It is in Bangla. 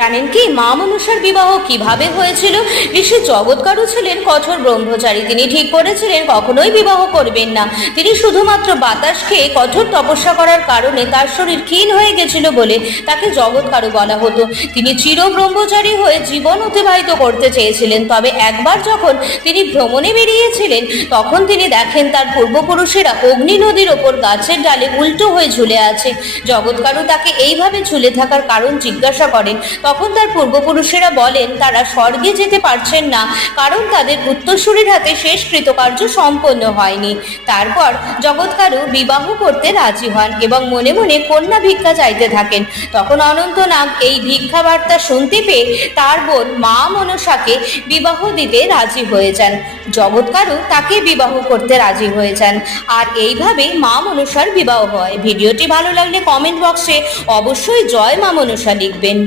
জানেন কি মা মনসার বিবাহ কিভাবে হয়েছিল? ঋষি জগৎকারু ছিলেন কঠোর ব্রহ্মচারী। তিনি ঠিক করেছিলেন কখনোই বিবাহ করবেন না। তিনি শুধুমাত্র বাতাস খেয়ে কঠোর তপস্যা করার কারণে তার শরীর ক্ষীণ হয়ে গেছিল বলে তাকে জগৎকারু বলা হতো। তিনি চির ব্রহ্মচারী হয়ে জীবন অতিবাহিত করতে চেয়েছিলেন। তবে একবার যখন তিনি ভ্রমণে বেরিয়েছিলেন তখন তিনি দেখেন তার পূর্বপুরুষেরা অগ্নি নদীর ওপর গাছের ডালে উল্টো হয়ে ঝুলে আছে। জগৎকারু তাকে এইভাবে ঝুলে থাকার কারণ জিজ্ঞাসা করেন। তখন তার পূর্বপুরুষেরা বলেন তারা স্বর্গে যেতে পারছেন না কারণ তাদের উত্তরসূরির হাতে শেষ কৃতকার্য সম্পন্ন হয়নি। তারপর জগৎকারু বিবাহ করতে রাজি হন এবং মনে মনে কন্যা ভিক্ষা চাইতে থাকেন। তখন অনন্তনাগ এই ভিক্ষা বার্তা শুনতে পেয়ে তার বোন মা মনসাকে বিবাহ দিতে রাজি হয়ে যান। জগৎকারু তাকে বিবাহ করতে রাজি হয়ে যান। আর এইভাবেই মা মনসার বিবাহ হয়। ভিডিওটি ভালো লাগলে কমেন্ট বক্সে অবশ্যই জয় মা মনসা লিখবেন।